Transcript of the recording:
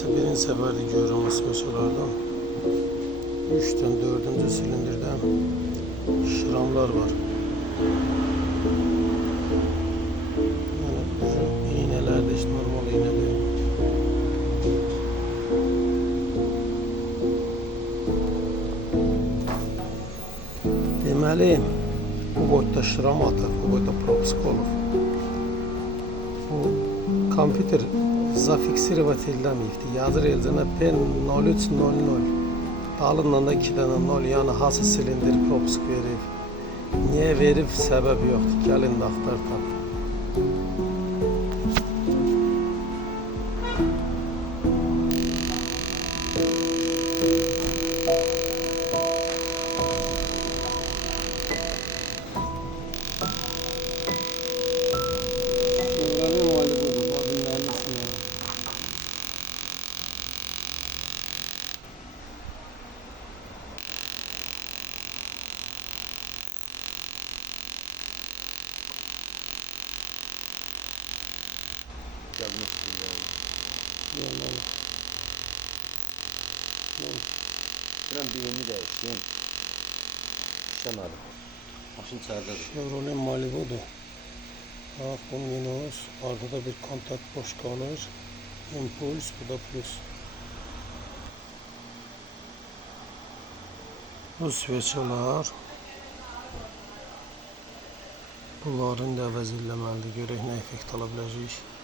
Neredeyse birinci seferde görüyorum bu switchlardan. 3'ten 4. silindirden şıramlar var. Yani bu iğneler de işte normal iğne değil. Deməli, bu boyda şıram atır, bu boyda propisk olur. Bu kompüter zafiksировать eləməyibdi. Yazır elcənə P0300. Dalından da 2 dənə 0, yəni hansı silindir propisk verib. Niyə verib, səbəb yoxdur. Gəlin də axtar tap. Ben birini değiştireyim. İstemedim. Maşın içeridedir. Chevrolet Malibu'dur. Bak bu minus. Arkada bir kontak boş kalır. Impuls, bu da plus. Bu switch'lar. Bunların da əvəz eləməlidir. Görək nə effekt ala biləcəyik.